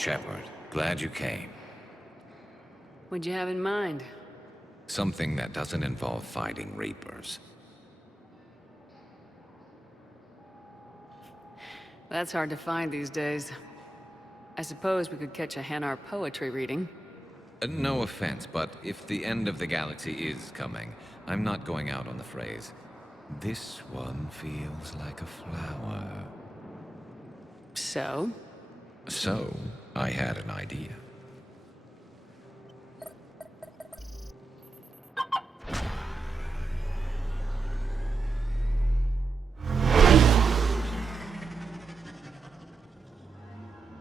Shepard, glad you came. What'd you have in mind? Something that doesn't involve fighting Reapers. That's hard to find these days. I suppose we could catch a Hanar poetry reading. No offense, but if the end of the galaxy is coming, I'm not going out on the phrase, "This one feels like a flower." So? So, I had an idea.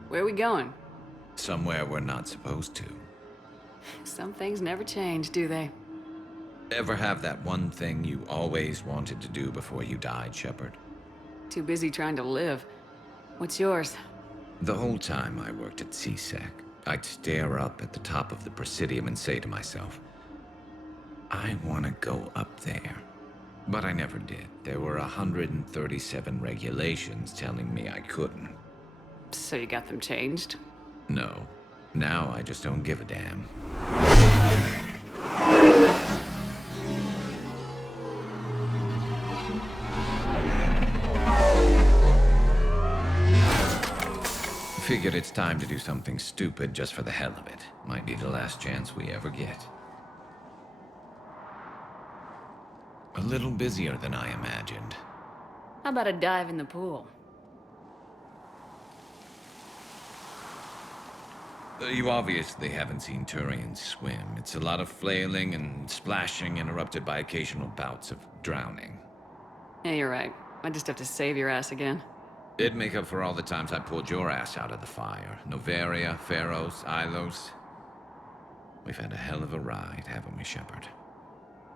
Where are we going? Somewhere we're not supposed to. Some things never change, do they? Ever have that one thing you always wanted to do before you died, Shepard? Too busy trying to live. What's yours? The whole time I worked at CSEC, I'd stare up at the top of the Presidium and say to myself, I want to go up there. But I never did. There were 137 regulations telling me I couldn't. So you got them changed? No. Now I just don't give a damn. Figured it's time to do something stupid just for the hell of it. Might be the last chance we ever get. A little busier than I imagined. How about a dive in the pool? You obviously haven't seen Turians swim. It's a lot of flailing and splashing interrupted by occasional bouts of drowning. Yeah, you're right. I just have to save your ass again. It'd make up for all the times I pulled your ass out of the fire. Noveria, Pharos, Ilos. We've had a hell of a ride, haven't we, Shepard?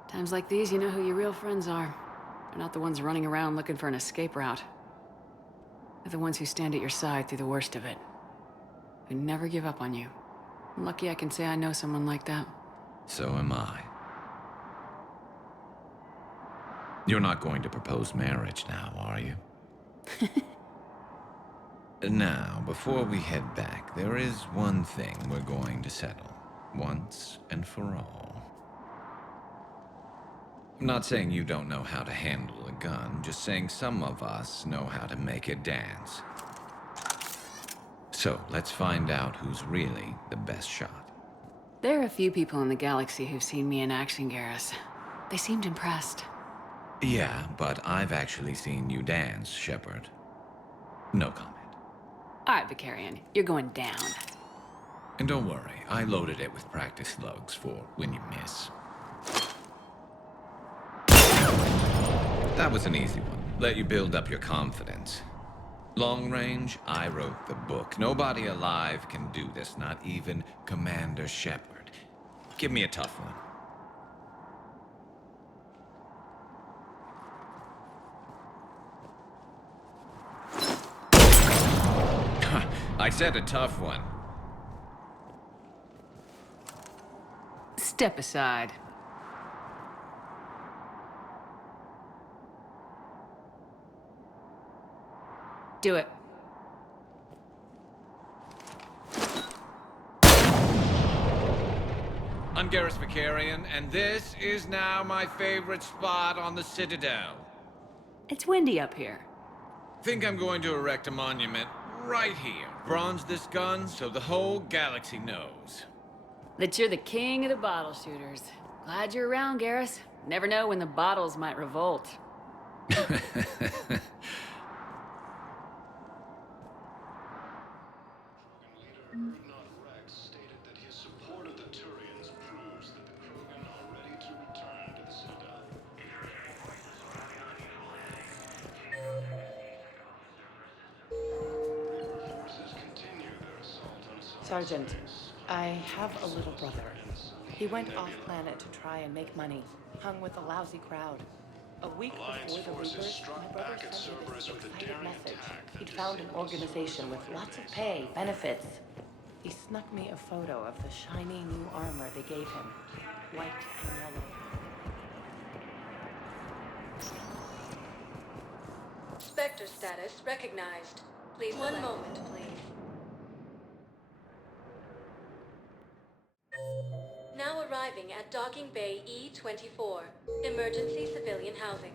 Times like these, you know who your real friends are. They're not the ones running around looking for an escape route. They're the ones who stand at your side through the worst of it. Who never give up on you. I'm lucky I can say I know someone like that. So am I. You're not going to propose marriage now, are you? Now, before we head back, there is one thing we're going to settle. Once and for all. I'm not saying you don't know how to handle a gun, just saying some of us know how to make it dance. So, let's find out who's really the best shot. There are a few people in the galaxy who've seen me in action, Garrus. They seemed impressed. Yeah, but I've actually seen you dance, Shepard. No comment. All right, Vicarian, you're going down. And don't worry, I loaded it with practice slugs for when you miss. That was an easy one. Let you build up your confidence. Long range, I wrote the book. Nobody alive can do this, not even Commander Shepard. Give me a tough one. I said a tough one. Step aside. Do it. I'm Garrus Vicarian, and this is now my favorite spot on the Citadel. It's windy up here. Think I'm going to erect a monument right here. Bronze this gun so the whole galaxy knows. That you're the king of the bottle shooters. Glad you're around, Garrus. Never know when the bottles might revolt. Sergeant, I have a little brother. He went off-planet to try and make money. Hung with a lousy crowd. A week before the Reapers, my brother sent me this excited message. He'd found an organization with lots of pay, benefits. He snuck me a photo of the shiny new armor they gave him. White and yellow. Spectre status recognized. Please one moment, please. arriving at Docking Bay E-24, emergency civilian housing.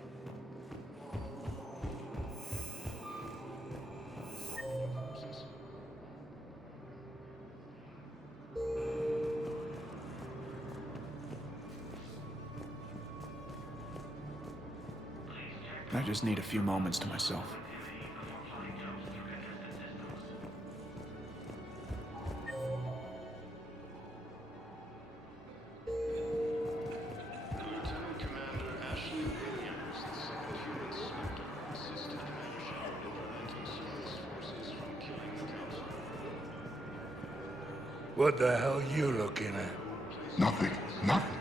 I just need a few moments to myself. What the hell you looking at? Nothing. Nothing.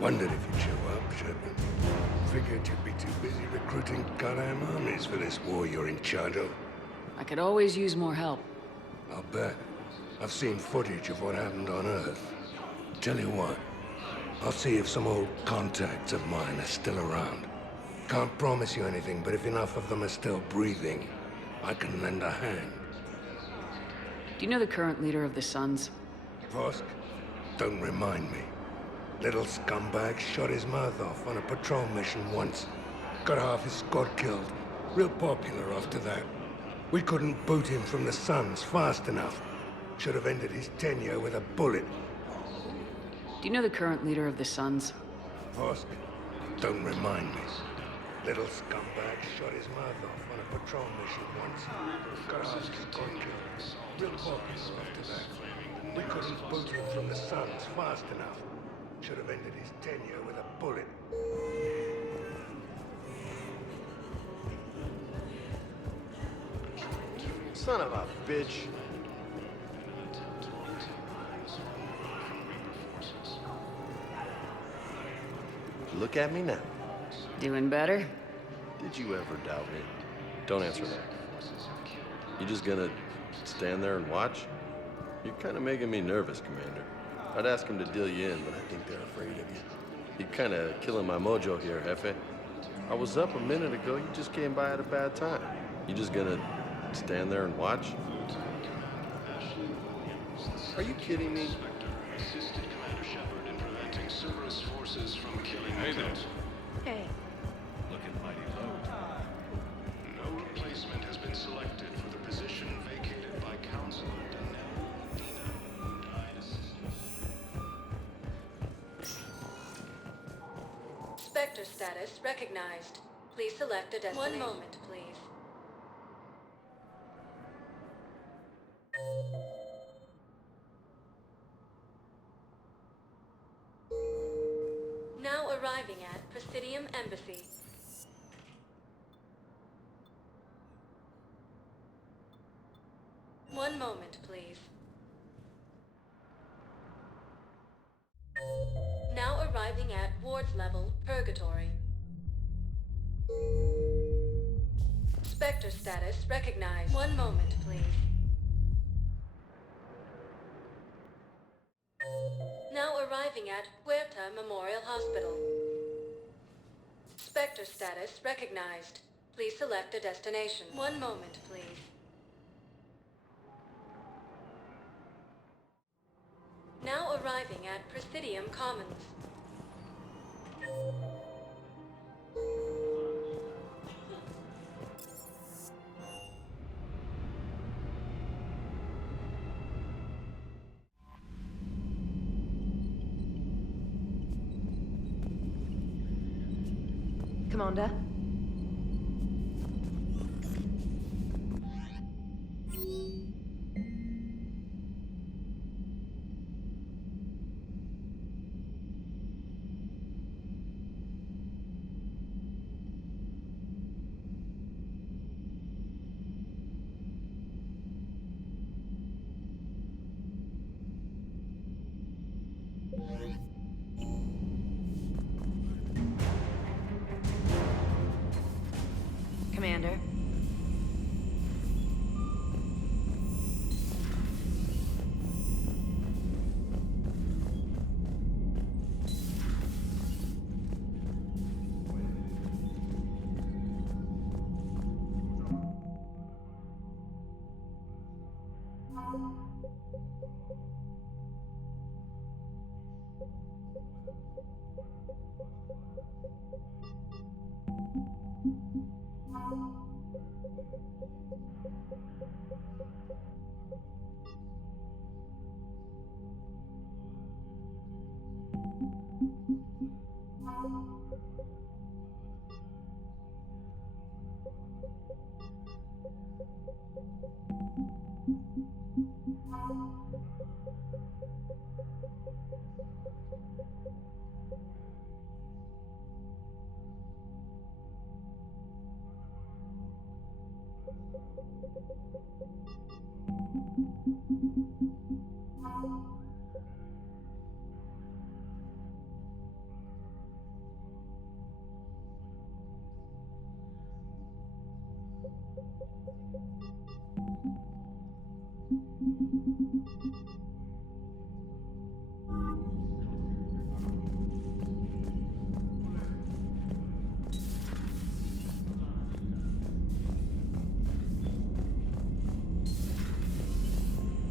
Wondered if you'd show up, Shepard. Figured you'd be too busy recruiting goddamn armies for this war you're in charge of. I could always use more help. I'll bet. I've seen footage of what happened on Earth. Tell you what, I'll see if some old contacts of mine are still around. Can't promise you anything, but if enough of them are still breathing, I can lend a hand. Do you know the current leader of the Suns? Vosk? Don't remind me. Little scumbag shot his mouth off on a patrol mission once. Got half his squad killed. Real popular after that. We couldn't boot him from the Suns fast enough. Should have ended his tenure with a bullet. Do you know the current leader of the Suns? Vosk? Don't remind me. Little scumbag shot his mouth off on a patrol mission once. Got half his squad killed. Real popular after that. We couldn't boot him from the Suns fast enough. Should have ended his tenure with a bullet. Son of a bitch. Look at me now. Doing better? Did you ever doubt me? Don't answer that. You just gonna stand there and watch? You're kind of making me nervous, Commander. I'd ask him to deal you in, but I think they're afraid of you. You're kind of killing my mojo here, Jefe. I was up a minute ago. You just came by at a bad time. You just gonna stand there and watch? Are you kidding me? Hey there. Hey. Looking mighty low. No replacement has been selected for the position vacated by Counselor Dina, who died assisting. Spectre status recognized. Please select a destination. 1 moment, please. Now arriving at Presidium Embassy. One moment, please. Now arriving at Ward's level, Purgatory. Spectre status recognized. 1 moment, please. Now arriving at Huerta Memorial Hospital. Spectre status recognized. Please select a destination. 1 moment, please. Now arriving at Presidium Commons. Commander? Commander?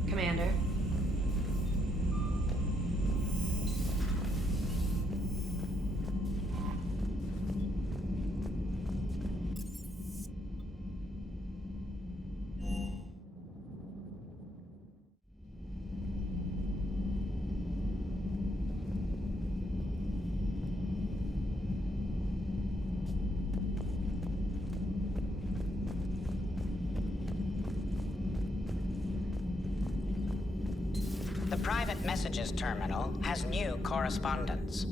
Commander. The private messages terminal has new correspondence.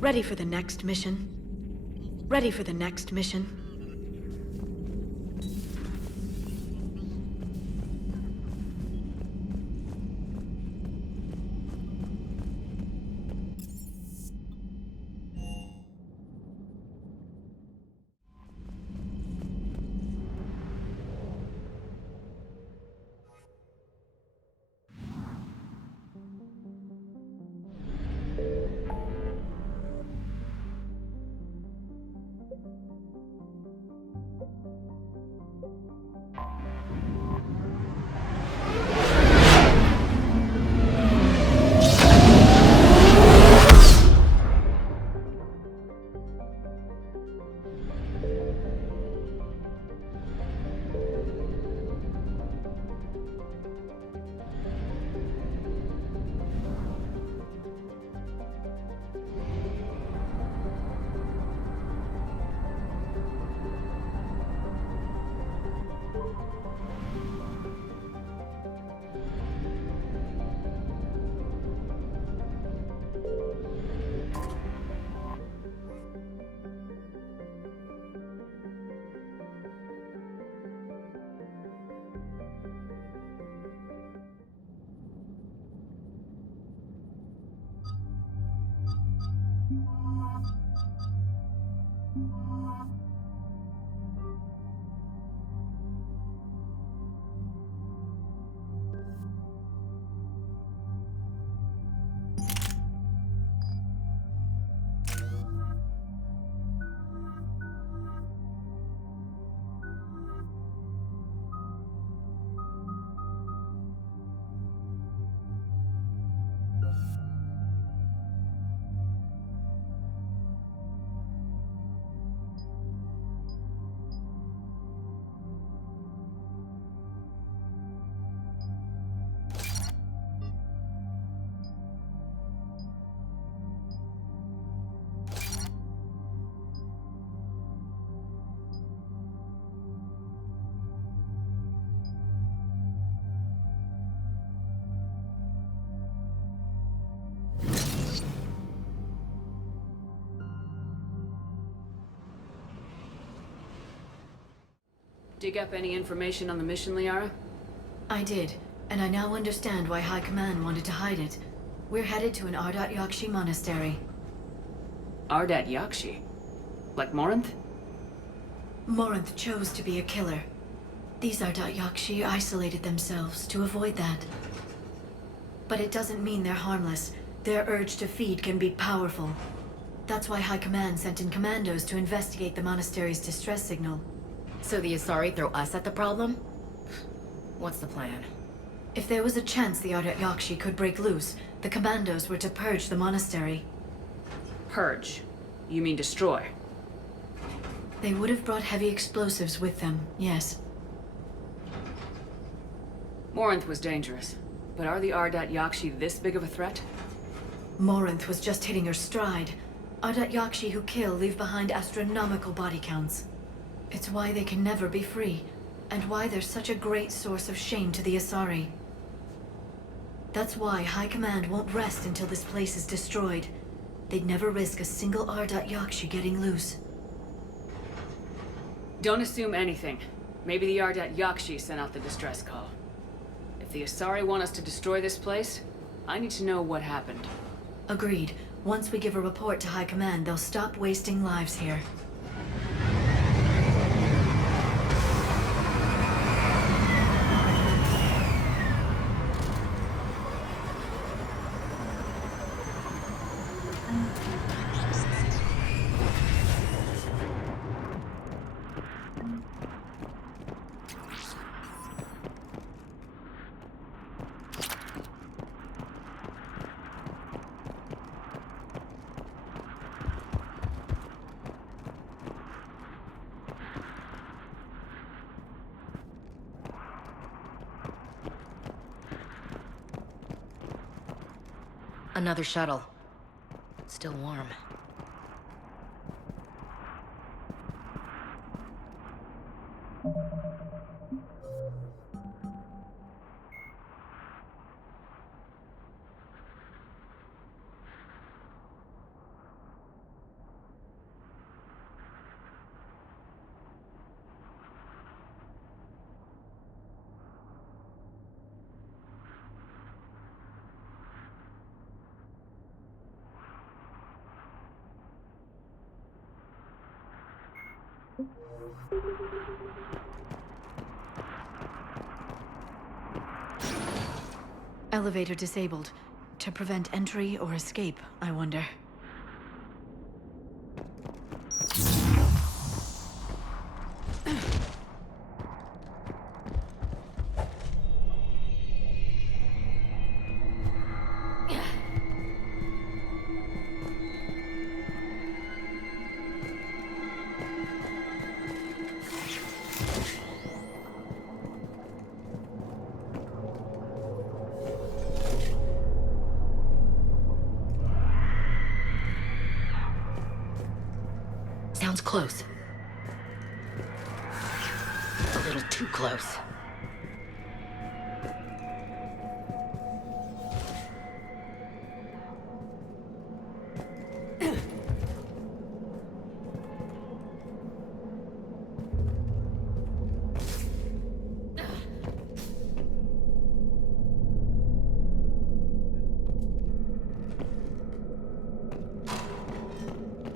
Ready for the next mission? Ready for the next mission? Dig up any information on the mission, Liara? I did, and I now understand why High Command wanted to hide it. We're headed to an Ardat Yakshi monastery. Ardat Yakshi? Like Morinth? Morinth chose to be a killer. These Ardat Yakshi isolated themselves to avoid that. But it doesn't mean they're harmless. Their urge to feed can be powerful. That's why High Command sent in commandos to investigate the monastery's distress signal. So the Asari throw us at the problem? What's the plan? If there was a chance the Ardat Yakshi could break loose, the commandos were to purge the monastery. Purge? You mean destroy? They would have brought heavy explosives with them, yes. Morinth was dangerous, but are the Ardat Yakshi this big of a threat? Morinth was just hitting her stride. Ardat Yakshi who kill leave behind astronomical body counts. It's why they can never be free, and why they're such a great source of shame to the Asari. That's why High Command won't rest until this place is destroyed. They'd never risk a single Ardat Yakshi getting loose. Don't assume anything. Maybe the Ardat Yakshi sent out the distress call. If the Asari want us to destroy this place, I need to know what happened. Agreed. Once we give a report to High Command, they'll stop wasting lives here. Another shuttle. Still warm. Elevator disabled. To prevent entry or escape, I wonder. Sounds close. A little too close.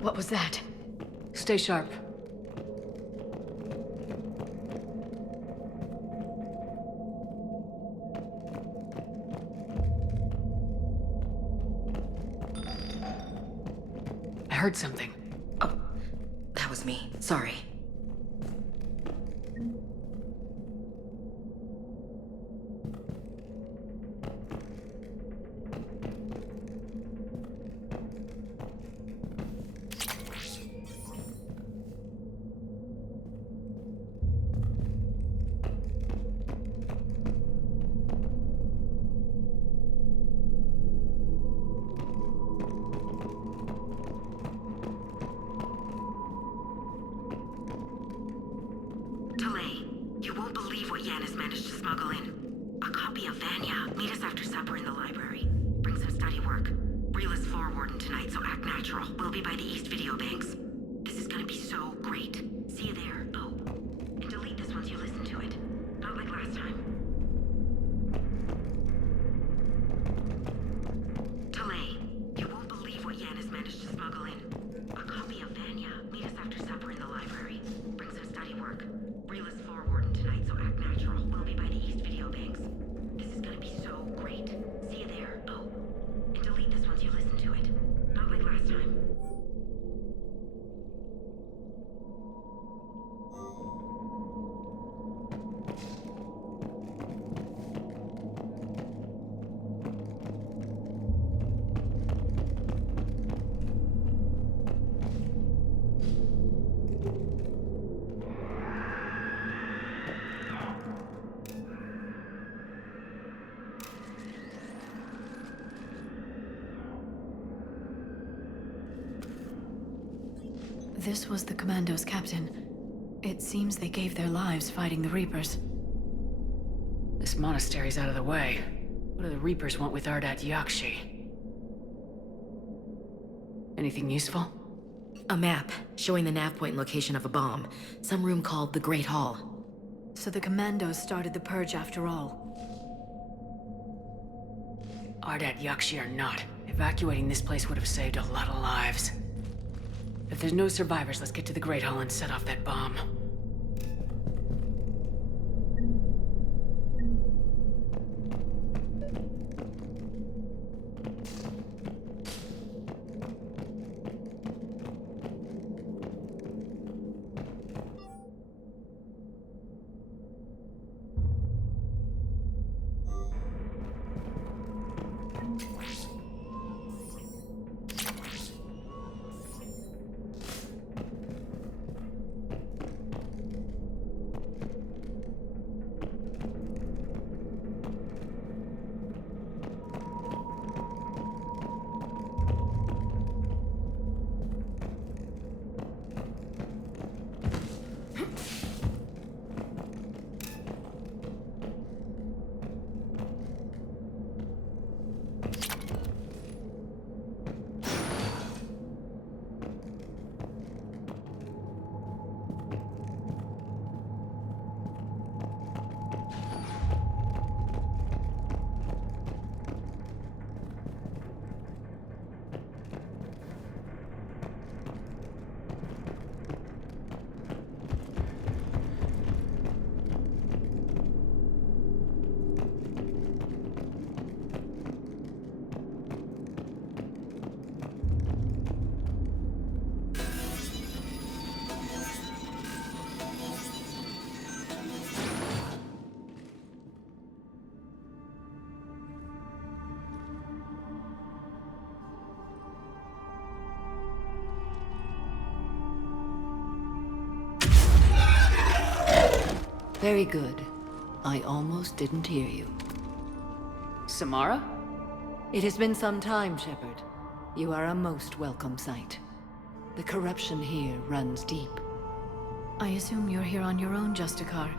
What was that? Stay sharp. I heard something. Oh, that was me. Sorry. This was the Commando's captain. It seems they gave their lives fighting the Reapers. This monastery's out of the way. What do the Reapers want with Ardat Yakshi? Anything useful? A map showing the nav point location of a bomb. Some room called the Great Hall. So the commandos started the purge after all. Ardat Yakshi or not, evacuating this place would have saved a lot of lives. If there's no survivors, let's get to the Great Hall and set off that bomb. Very good. I almost didn't hear you. Samara? It has been some time, Shepard. You are a most welcome sight. The corruption here runs deep. I assume you're here on your own, Justicar.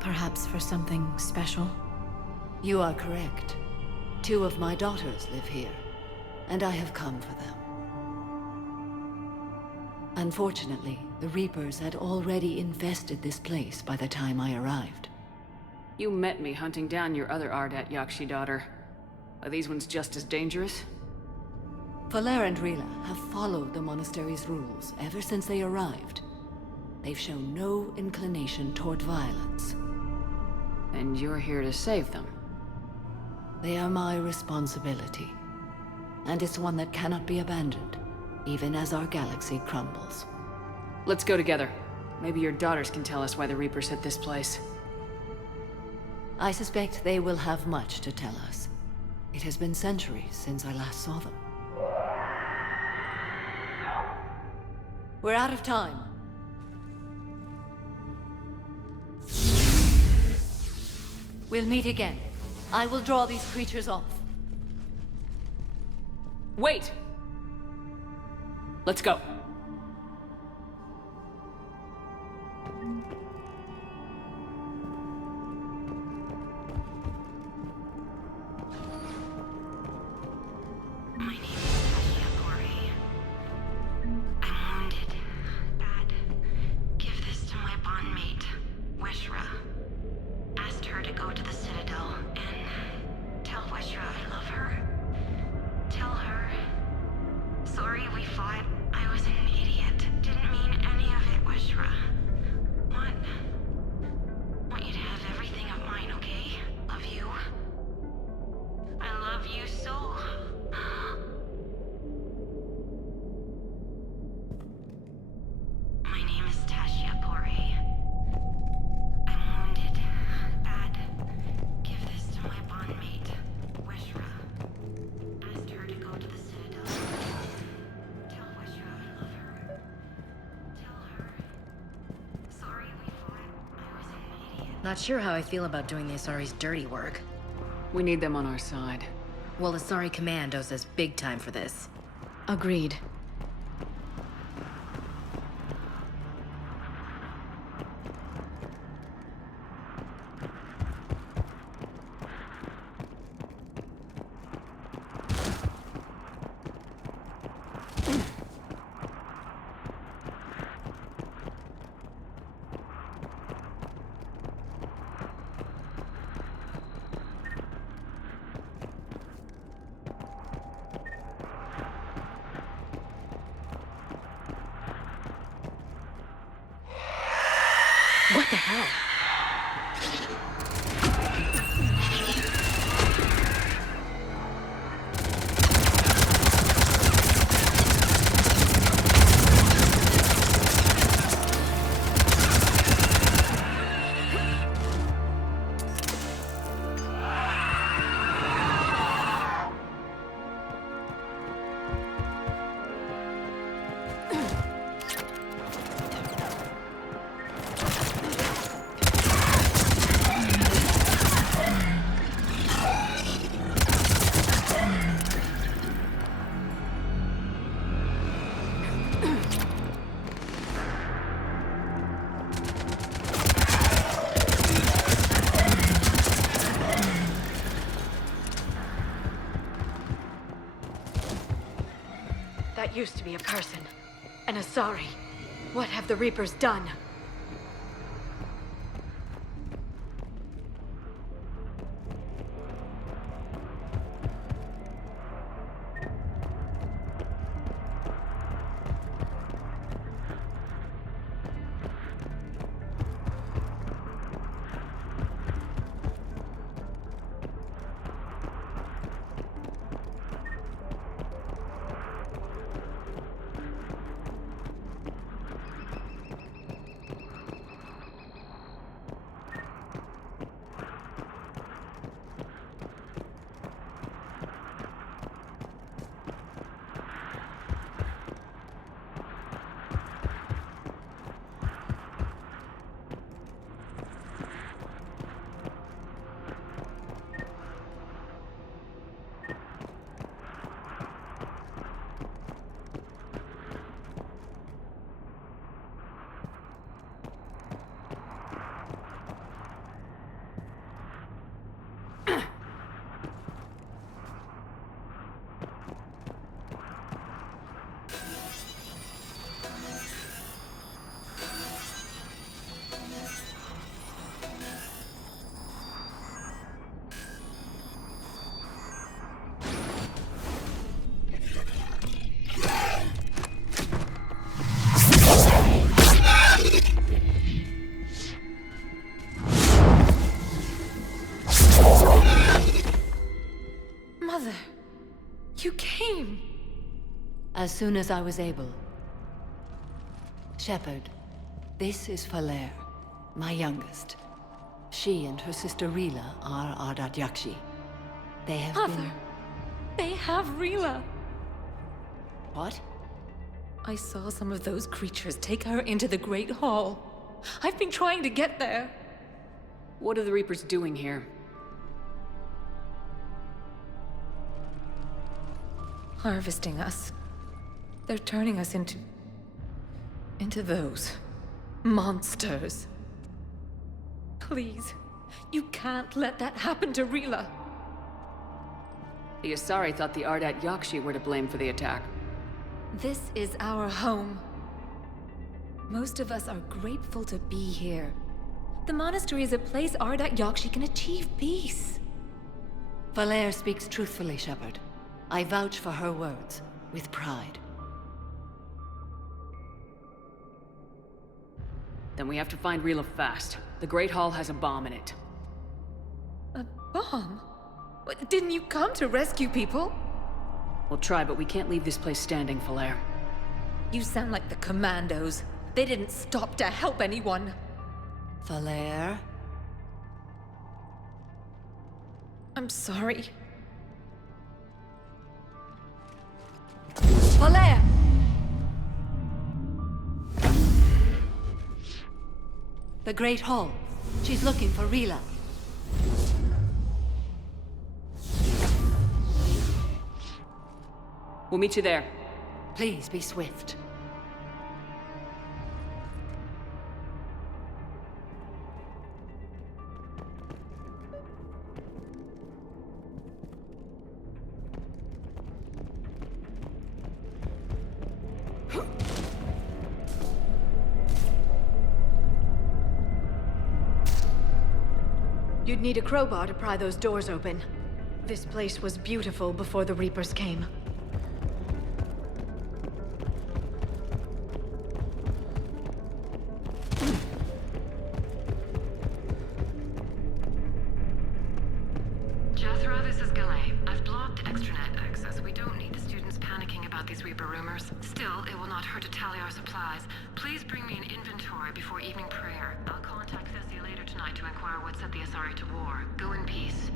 Perhaps for something special? You are correct. 2 of my daughters live here, and I have come for them. Unfortunately, the Reapers had already infested this place by the time I arrived. You met me hunting down your other Ardat Yakshi daughter. Are these ones just as dangerous? Valer and Rila have followed the monastery's rules ever since they arrived. They've shown no inclination toward violence. And you're here to save them? They are my responsibility. And it's one that cannot be abandoned, even as our galaxy crumbles. Let's go together. Maybe your daughters can tell us why the Reapers hit this place. I suspect they will have much to tell us. It has been centuries since I last saw them. We're out of time. We'll meet again. I will draw these creatures off. Wait! Let's go. Not sure how I feel about doing the Asari's dirty work. We need them on our side. Well, Asari Commandos is big time for this. Agreed. That used to be a person. An Asari. What have the Reapers done? You came! As soon as I was able. Shepard, this is Falere, my youngest. She and her sister Rila are Ardat Yakshi. They have been... They have Rila! What? I saw some of those creatures take her into the Great Hall. I've been trying to get there. What are the Reapers doing here? Harvesting us. They're turning us into those monsters. Please, you can't let that happen to Rila. The Asari thought the Ardat Yakshi were to blame for the attack. This is our home. Most of us are grateful to be here. The monastery is a place Ardat Yakshi can achieve peace. Falere speaks truthfully, Shepard. I vouch for her words, with pride. Then we have to find Rila fast. The Great Hall has a bomb in it. A bomb? What, didn't you come to rescue people? We'll try, but we can't leave this place standing, Falere. You sound like the Commandos. They didn't stop to help anyone. Falere? I'm sorry. Falere! The Great Hall. She's looking for Rila. We'll meet you there. Please be swift. You'd need a crowbar to pry those doors open. This place was beautiful before the Reapers came. Jethro, this is Galay. I've blocked extranet access. We don't need the students panicking about these Reaper rumors. Still, it will not hurt to tally our supplies. Please bring me an inventory before evening prayer. I'll contact Thessia later tonight to inquire what set the Asari to war. Go in peace.